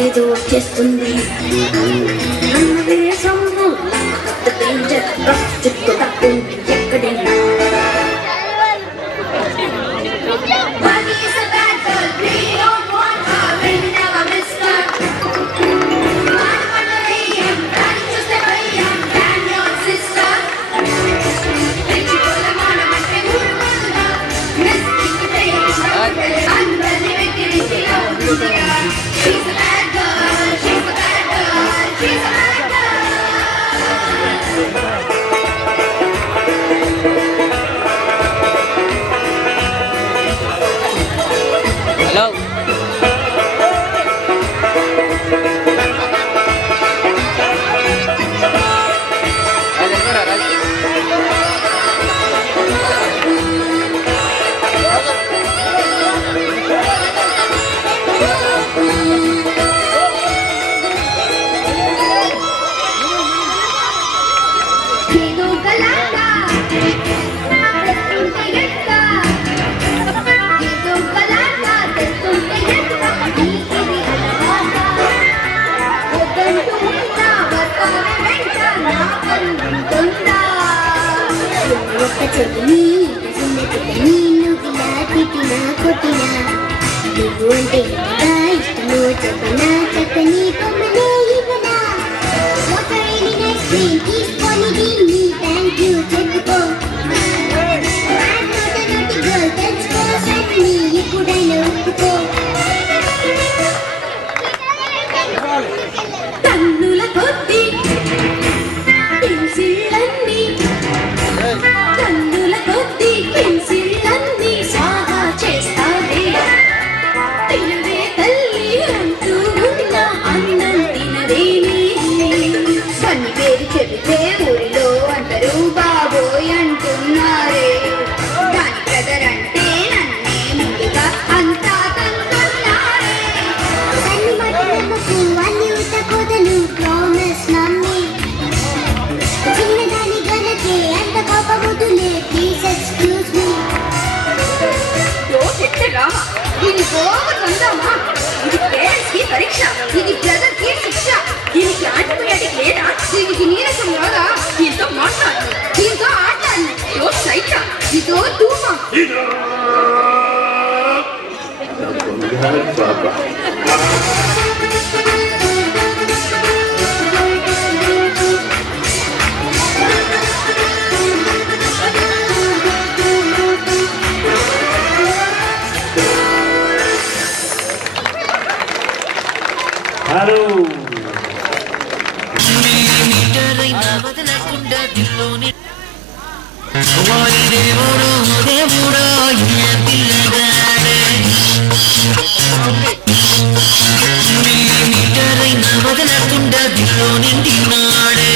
ఏదో చేస్తుంది నన్న వేషంలో చుట్టూ తప్పింది ఎక్కడైనా నువ్వు అంటే ఇష్టమో చెప్పనా చక్కని బొమ్మనే ఇవ్వనా ఒకవేళ నెక్స్ట్ తీసుకొని దీన్ని థ్యాంక్ యూ చెప్పుకో గర్ల్ తెలుసుకో సన్నీ ఎప్పుడైనా ఒప్పుకో కన్నుల కొద్ది పెన్సిళ్ళన్నీ కన్నుల కొద్ది పెన్సిళ్ళన్నీ సాగా చేస్తావే తినవే తల్లి అంటూ ఉన్న అన్నం తినవేమి పని పేరు చెబితే ఊరిలో అంటారు బాబోయ్ అంటున్నారే దాని బ్రదర్ అంటే నన్నే ముందుగా అంతా తంటున్నారే తల్లి మటుకు అన్యూత కొదలు ప్రామిస్ నమ్మి చిన్నదాని గనకే అంత కోపముదులే ప్లీజ్ ఎక్స్క్యూజ్ మీ దీని గోవ కొందామా ఇది పేరెంట్స్ కి పరీక్ష ఇది బ్రదర్ కి శిక్ష దీనికి యాంటీబయాటిక్ లేదా దీనికి నీరసం రాదా దీంతో మాట్లాడు దీంతో ఆటాడు ఇదో సైట్ ఇదో ధూమ హలో దేవుడా వదలకుండా దిల్లో నిండినాడే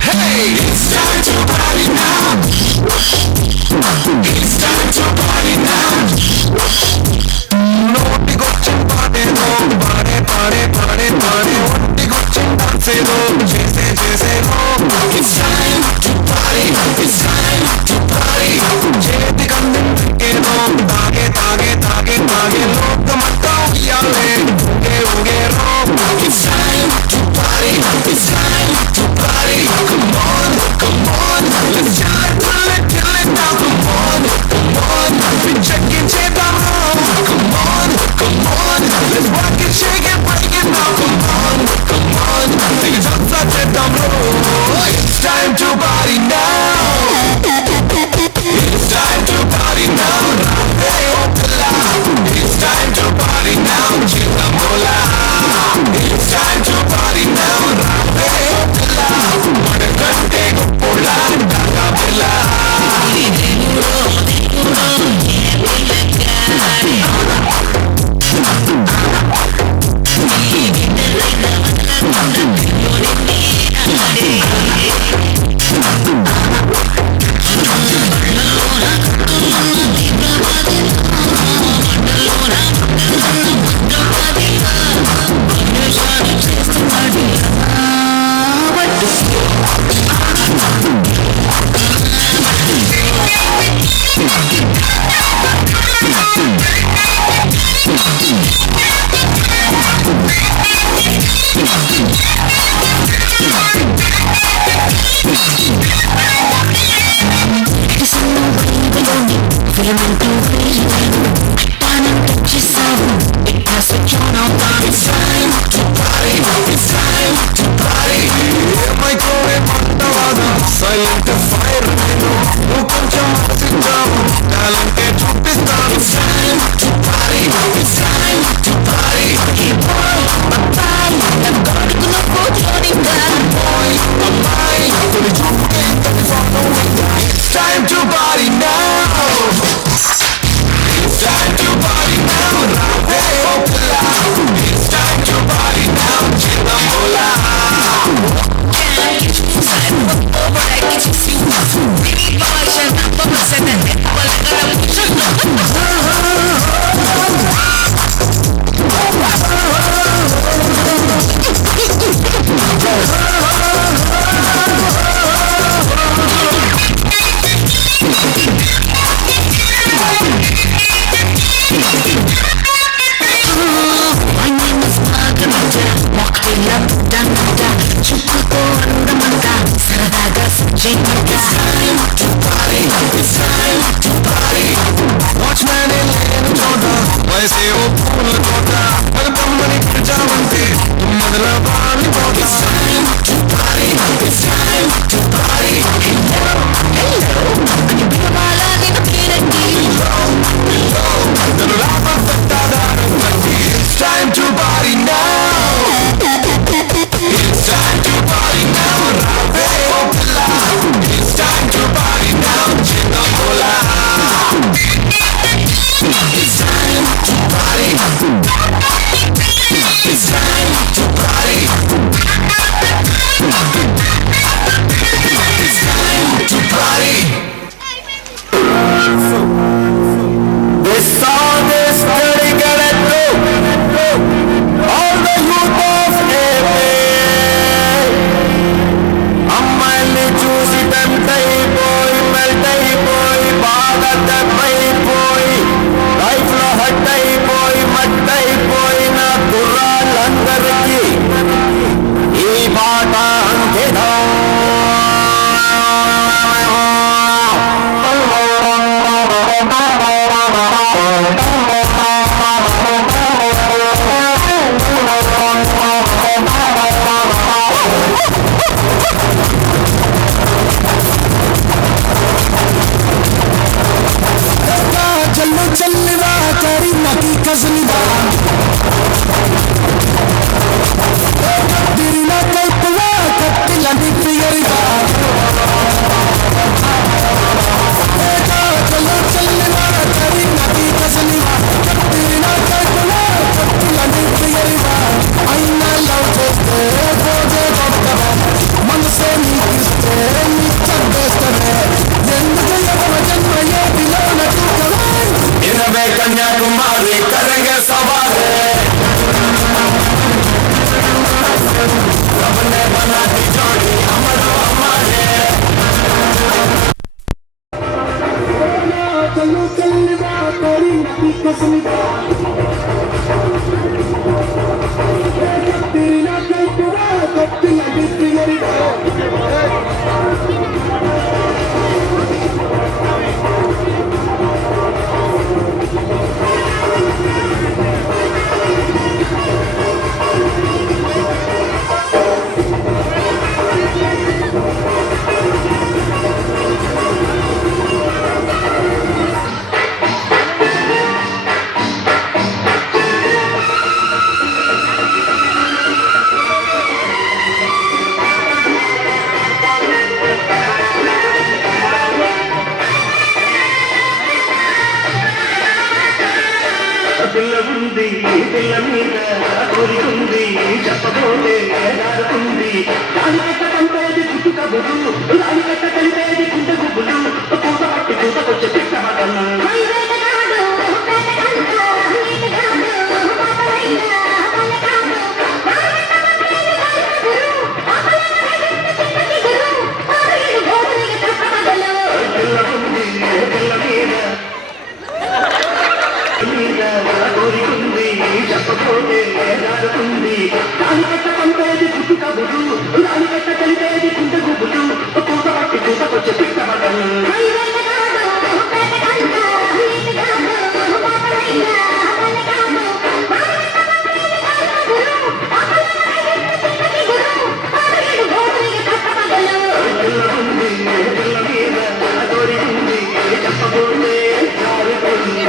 Hey, it's time to party now. It's time to party now. Noti gochin party no, party party party party. Noti gochin dance no, chase chase no. It's time to party. It's time to party. Cheti kannin ke no, tage tage tage tage. Log matta uyale, uge uge ro. It's time to party. It's time to party. Come on, come on. Let's start till it now. Come on, come on. We checking shape down low. Come on, come on. Let's rock it, shake it, break it now. Come on, come on. Take it up, touch it down low. It's time to party now. It's time to party now. Hey, opala. It's time to party now. Chitamola. It's time to party now. Hey, opala. Madakante gopola. Dakabela. वैसे वो फूल तोता मगर बम्बनी प्रजावंती तुम मदला बाली बोता It's time to party It's time to party Hello Hello Ani bilamala nina pinati Hello Hello Rama fattada rangi It's time to party now It's time to party now Rave oh pilla It's time to party now Chinna bola It's time to party. It's time to party. It's time to party. This song is dedicated to all the youth of AP. అమ్మాయిల్ని చూసి tempt అయిపోయి melt అయిపోయి బాగా దెబ్బైపోయి life లో hot అయిపోయి మట్టయిపోయిన కుర్రాళ్ళందరికీ ఈ పాట అంకితం चलो चलवा तेरी नकी कजनवा तेरी ना कल्पना कत्तिला निपियरिवा चलो चलवा तेरी नकी कजनवा तेरी ना कल्पना कत्तिला निपियरिवा అయినా లవ్ చేస్తే పోదే గొప్పవే మనసే నీకిస్తే నీ చంపేస్తవే ఎందుకు ఎవరి జన్మ ఏదిలో నటుకవే ఇరవై కన్యాకుమారి కరెంగే సవారే रब ने बना दी जोड़ी अमर हमारे चलो चलवा तेरी नकी कसमवा तेरी ना कल्पना कत्तिला निपियरिवा పిల్లగుంది పిల్ల మీద కోరికుంది చెప్పబోతే దారుకుంది దాని కట్ట కంపేది పుట్టు కబులు దాని కట్ట కలిపేది కుంట గుబ్బులు పూత పట్టి పూతకొచ్చే పిట్టమటన్నా పిల్లగుంది పిల్ల మీద కోరికుంది చెప్పబోతే దారుకుంది దాని కట్ట పంపేది పుట్టు కబులు దాని కట్ట కలిపేది కుంట గుబ్బులు పూత పట్టి పూతకొచ్చే పిట్టమటన్నా పిల్లగుంది పిల్ల మీద కోరికుంది చెప్పబోతే దారుకుంది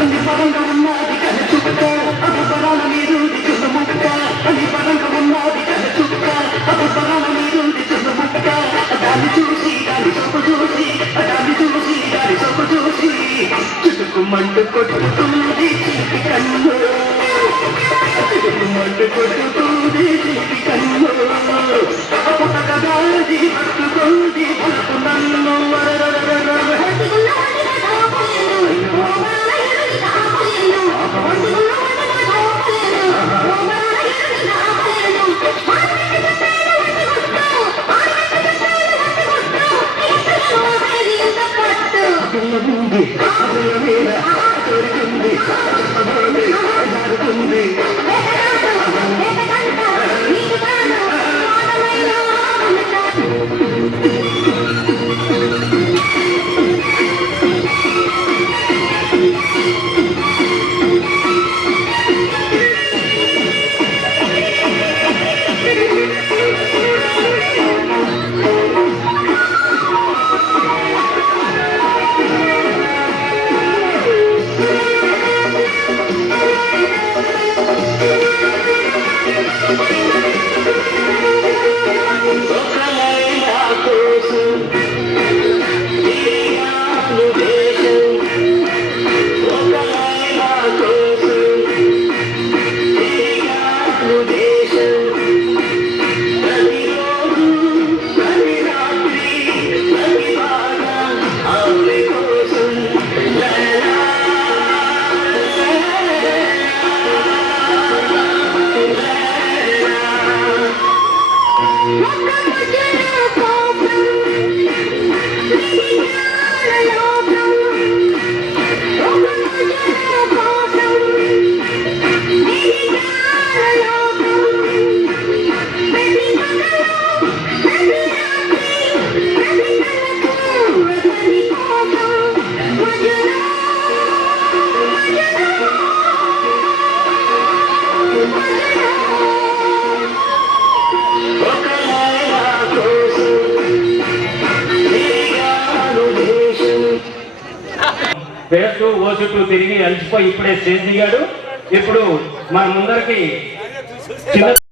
అన్ని పరంగా ఉన్నది కను చుక్క అbu పరాల మీరు దిగులు ముక్క అన్ని పరంగా ఉన్నది కను చుక్క అbu పరాల మీరు దిగులు ముక్క దాన్ని చూసి దాని సొప్పు చూసి దాన్ని చూసి దాని సొప్పు చూసి చుట్టుకుమంటు కొట్టుతుంది చిలిపి కన్ను చుట్టుకుమంటు కొట్టుతుంది చిలిపి కన్ను పుట్టకదాది పట్టుకుంది వేస్తూ ఓ చుట్టూ తిరిగి అలసిపోయి ఇప్పుడే స్టేజ్ దిగాడు. ఇప్పుడు మన ముందరికి చిన్న